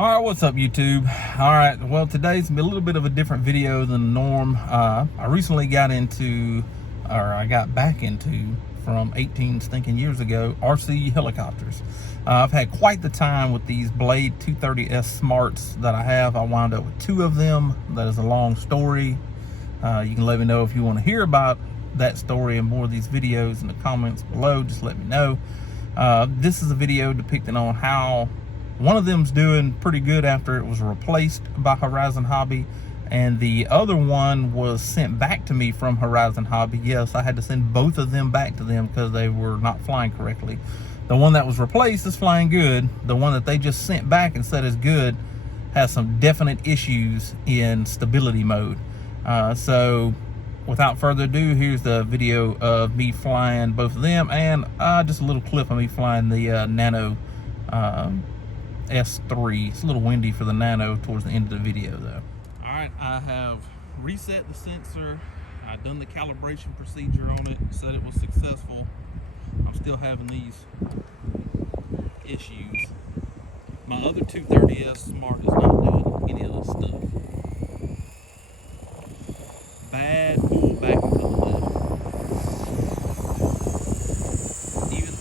All right, what's up, YouTube? All right, well, today's a little bit of a different video than the norm. I recently got into, or I got back into, from 18 stinking years ago, RC helicopters. I've had quite the time with these Blade 230S Smarts that I have. I wound up with two of them. That is a long story. You can let me know if you want to hear about that story and more of these videos in the comments below. Just let me know. This is a video depicting on how one of them's doing pretty good after it was replaced by Horizon Hobby, and the other one was sent back to me from Horizon Hobby. Yes, I had to send both of them back to them because they were not flying correctly. The one that was replaced is flying good. The one that they just sent back and said is good has some definite issues in stability mode. So without further ado, here's the video of me flying both of them, and just a little clip of me flying the Nano S3. It's a little windy for the Nano towards the end of the video though. All right, I have reset the sensor. I've done the calibration procedure on it, said it was successful. I'm still having these issues. My other 230S Smart is not doing any of this stuff. Bad pull back into the left. Even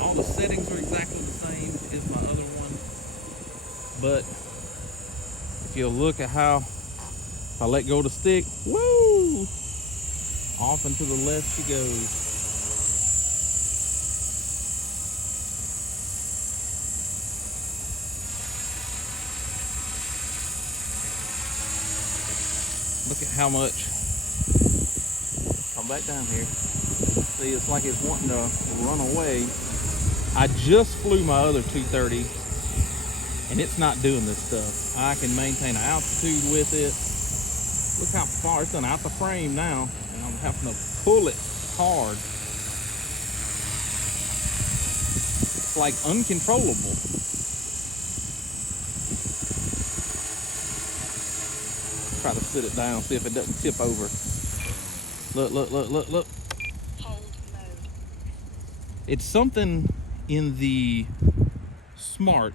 all the settings are exactly the same as my other one. But if you'll look at how, if I let go of the stick, woo! Off and to the left she goes. Look at how much. Come back down here. See, it's like it's wanting to run away. I just flew my other 230 and it's not doing this stuff. I can maintain an altitude with it. Look how far it's done out the frame now, and I'm having to pull it hard. It's like uncontrollable. Try to sit it down, see if it doesn't tip over. Look, look, look, look, look. Hold mode. It's something in the Smart,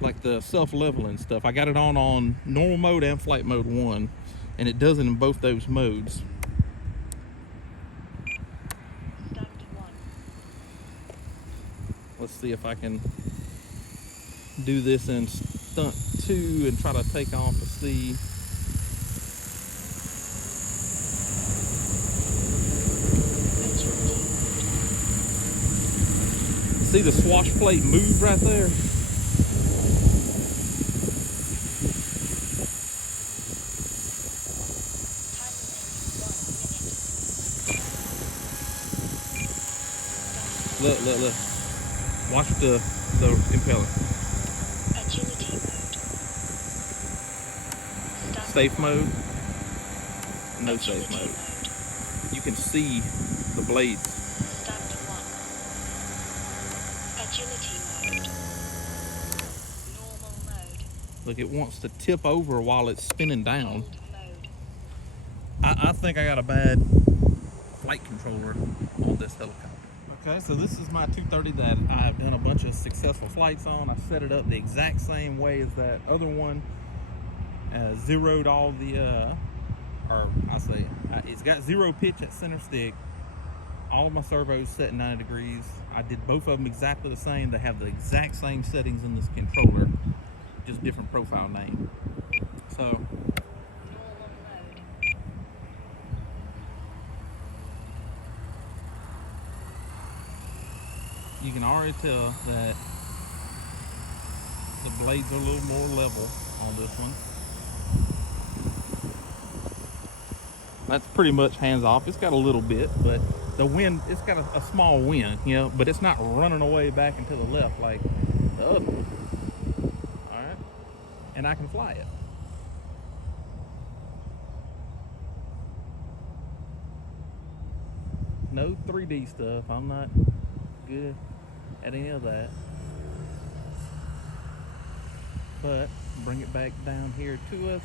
like the self-leveling stuff. I got it on normal mode and flight mode 1, and it does it in both those modes. Stunt 1. Let's see if I can do this in stunt 2 and try to take off to see. See the swash plate move right there? Look, look, look. Watch the impeller. Agility mode. Stunt Safe mode. No Agility safe mode. mode. You can see the blades. Stunt 1. Agility mode. Normal mode. Look, it wants to tip over while it's spinning down. Hold mode. I think I got a bad flight controller on this helicopter. Okay, so this is my 230 that I've done a bunch of successful flights on. I set it up the exact same way as that other one. Zeroed all the, it's got zero pitch at center stick. All of my servos set 90 degrees. I did both of them exactly the same. They have the exact same settings in this controller, just different profile name. So, Normal mode. you can already tell that the blades are a little more level on this one. That's pretty much hands off. It's got a little bit, but the wind, it's got a small wind, you know, but it's not running away back and to the left like the other one. All right, and I can fly it. No 3D stuff. I'm not good at any of that. But bring it back down here to us.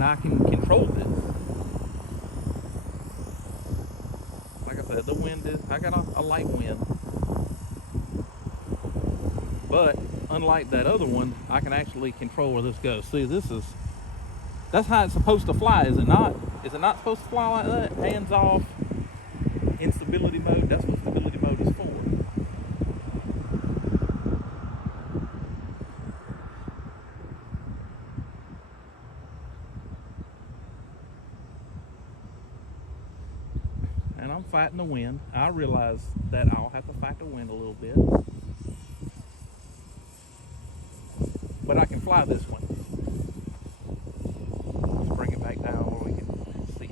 and I can control this. Like I said, the wind is, I got a light wind. But unlike that other one, I can actually control where this goes. See, that's how it's supposed to fly, is it not? Is it not supposed to fly like that? Hands off, in stability mode. That's what stability mode is for. And I'm fighting the wind. I realize that I'll have to fight the wind a little bit. But I can fly this one. Let's bring it back down where we can see it.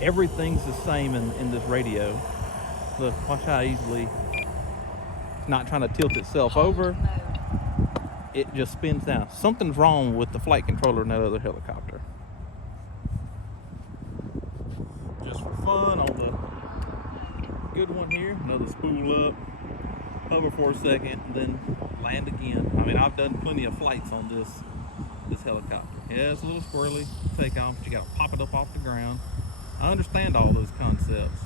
Everything's the same in this radio. Look, watch how easily, not trying to tilt itself over, it just spins down. Something's wrong with the flight controller in that other helicopter. Just for fun, on the good one here, another spool up, hover for a second, then land again. I mean, I've done plenty of flights on this helicopter. Yeah, it's a little squirrely takeoff, but you gotta pop it up off the ground. I understand all those concepts.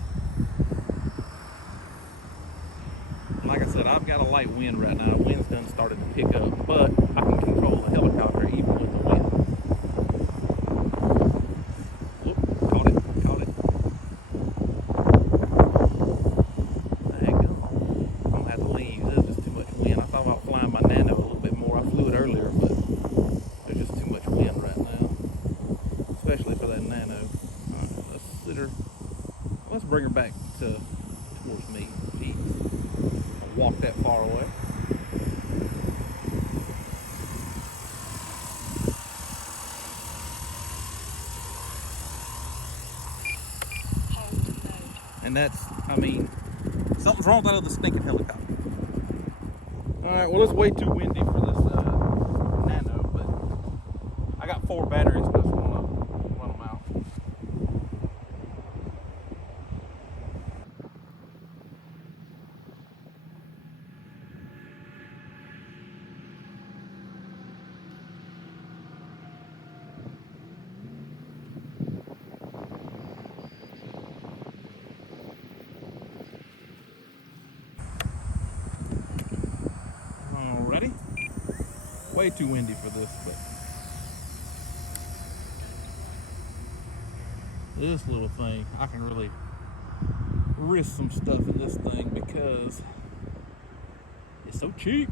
Like I said, I've got a light wind right now. The wind's done started to pick up, but I can control the helicopter even with the wind. Whoop, caught it. There you go. I'm gonna have to leave. There's just too much wind. I thought about flying my Nano a little bit more. I flew it earlier, but there's just too much wind right now, especially for that Nano. All right, let's sit her. Let's bring her back towards me. Jeez. Walk that far away. And that's, I mean, something's wrong with that other stinking helicopter. Alright, well, it's way too windy for this Nano, but I got 4 batteries, so I just want to run them out. Alrighty. Way too windy for this, but this little thing, I can really risk some stuff in this thing because it's so cheap.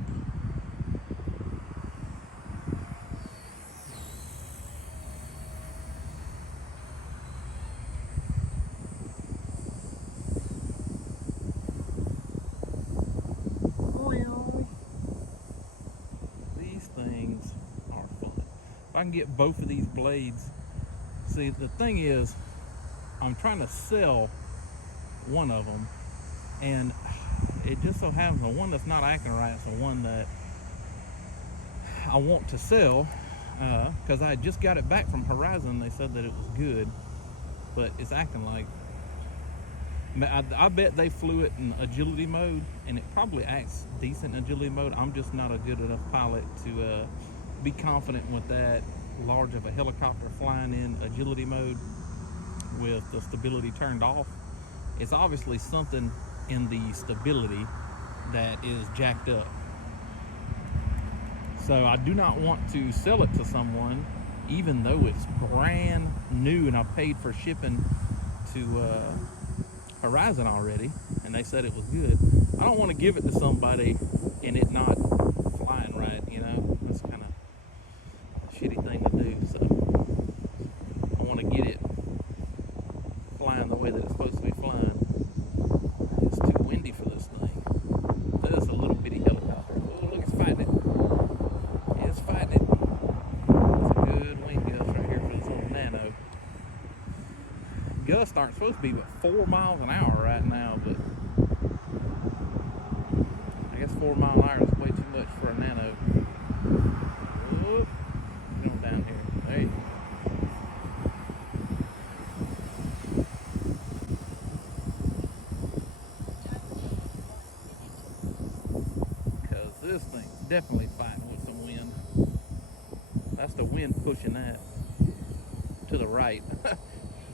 These things are fun. If I can get both of these blades. See, the thing is, I'm trying to sell one of them, and it just so happens the one that's not acting right is the one that I want to sell, because I just got it back from Horizon. They said that it was good, but it's acting like, I bet they flew it in agility mode, and it probably acts decent in agility mode. I'm just not a good enough pilot to be confident with that large of a helicopter flying in agility mode with the stability turned off. It's obviously something in the stability that is jacked up. So I do not want to sell it to someone, even though it's brand new and I paid for shipping to Horizon already, and they said it was good. I don't want to give it to somebody and it not flying right, you know. That's kind of a shitty thing to do. So I want to get it flying the way that it's supposed to be flying. It's too windy for this thing. That's a little bitty helicopter. Oh, look, it's fighting it. It's fighting it. That's a good wind gust right here for this little Nano. Gusts aren't supposed to be but 4 miles an hour right now, but I guess 4 mile an hour is way too much for a Nano. Whoop. Going down here. There you go. definitely fighting with some wind. That's the wind pushing that to the right.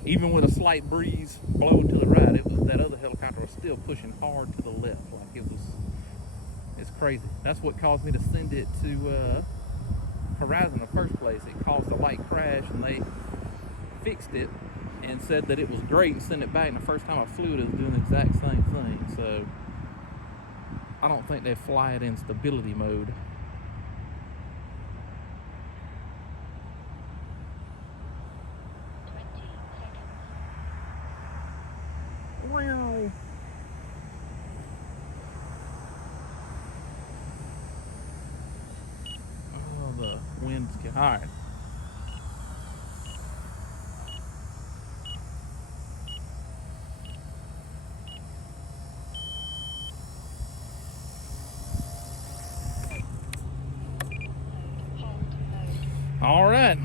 Even with a slight breeze blowing to the right, it was that other helicopter was still pushing hard to the left. Like it was, it's crazy. That's what caused me to send it to Horizon in the first place. It caused a light crash, and they fixed it and said that it was great and sent it back. And the first time I flew it, it was doing the exact same thing. So I don't think they fly it in stability mode. Wow. Oh, the wind's getting, all right. All right.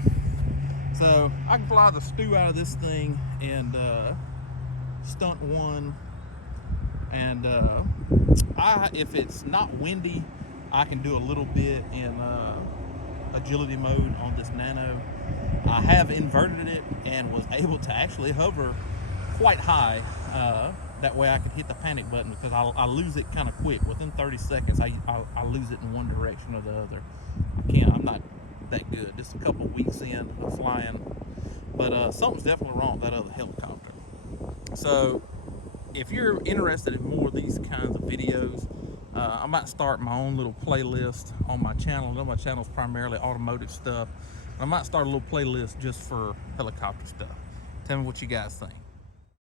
So I can fly the stew out of this thing and stunt one, and if it's not windy, I can do a little bit in agility mode on this Nano. I have inverted it and was able to actually hover quite high. That way I could hit the panic button, because I lose it kind of quick. Within 30 seconds, I lose it in one direction or the other. I'm not that good. Just a couple weeks in of flying, but something's definitely wrong with that other helicopter. So if you're interested in more of these kinds of videos, I might start my own little playlist on my channel. I know my channel is primarily automotive stuff. I might start a little playlist just for helicopter stuff. Tell me what you guys think.